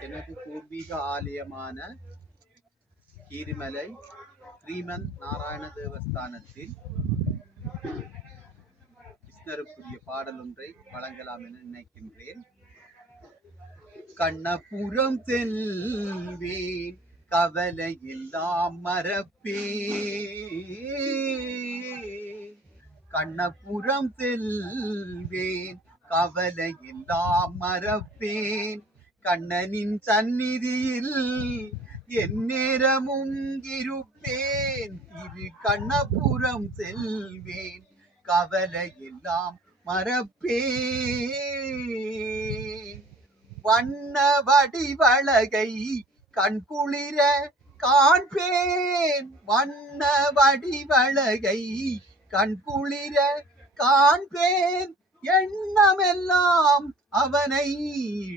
எனது பூர்வீக ஆலயமான கீரிமலை ஸ்ரீமந்த் நாராயண தேவஸ்தானத்தில் கிருஷ்ணருக்குரிய பாடல் ஒன்றை வழங்கலாம் என நினைக்கின்றேன். கண்ணபுரம் செல்வேன் கவலை எல்லாம் மறப்பேன். கண்ணபுரம் செல்வேன் கவலை எல்லாம் மறப்பேன். கண்ணனின் சந்நிதியில் என் நேரமும் இருப்பேன். திரு கண்ணபுரம் செல்வேன். கவலை எல்லாம் மறப்பேன். வண்ண வடிவழகை கண்குளிர காண்பேன். வண்ண வடிவழகை கண்குளிர காண்பேன். எண்ணமெல்லாம் அவனை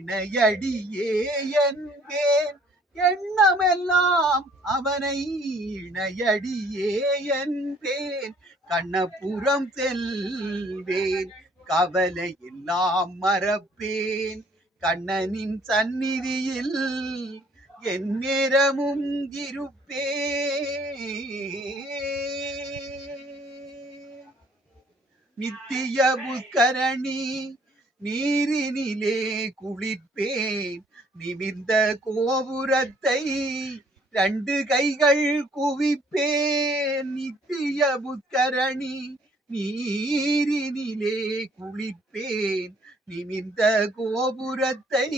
இணையடியே என்பேன். எண்ணமெல்லாம் அவனை இணையடியே என்பேன். கண்ணபுரம் செல்வேன் கவலை எல்லாம் மறப்பேன். கண்ணனின் சந்நிதியில் என் நேரமும் இருப்பேன். நித்திய புஷ்கரணி நீரினிலே குளிர்ப்பேன் நிமிர்ந்த கோபுரத்தை ரெண்டு கைகள் குவிப்பேன். நித்திய புஷ்கரணி நீரினிலே குளிர்ப்பேன் நிமிர்ந்த கோபுரத்தை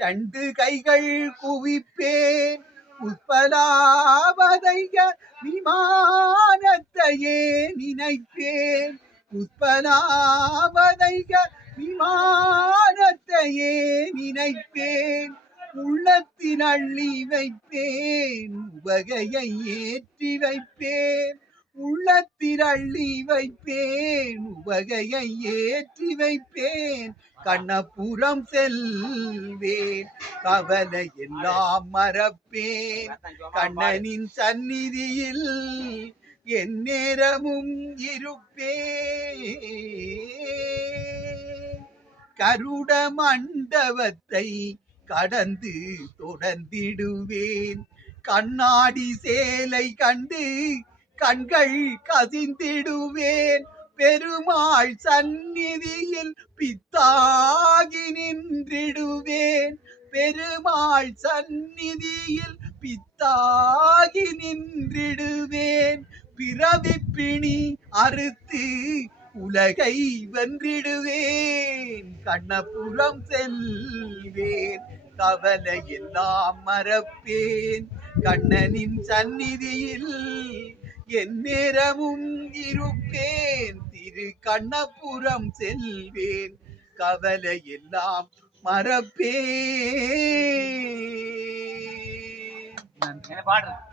ரெண்டு கைகள் குவிப்பேன். புஷ்பலாவதைய விமானத்தையே நினைப்பேன் புஷ்பலாவதைய விமானத்தையே நினைப்பேன். உள்ளத்தின் அள்ளி வைப்பேன். உவகையை ஏற்றி வைப்பேன். உள்ளத்தில் அள்ளி வைப்பேன். உவகையை ஏற்றி வைப்பேன். கண்ணபுரம் செல்வேன். கவலை எல்லாம் மறப்பேன். கண்ணனின் சந்நிதியில் என் நேரமும் இருப்பேன். கருட மண்டபத்தை கடந்து தொடர்ந்திடுவேன் கண்ணாடி சேலை கண்டு கண்கள் கசிந்திடுவேன். பெருமாள் சந்நிதியில் பித்தாகி நின்றிடுவேன். பெருமாள் சந்நிதியில் பித்தாகி நின்றிடுவேன். பிறவி பிணி அறுத்து உலகை வென்றிடுவேன். கண்ணபுரம் செல்வேன். கவலை எல்லாம் மறப்பேன். கண்ணனின் சந்நிதியில் என் நேரமும் இருப்பேன். திரு கண்ணபுரம் செல்வேன். கவலை எல்லாம் மறப்பேன் பாடுறேன்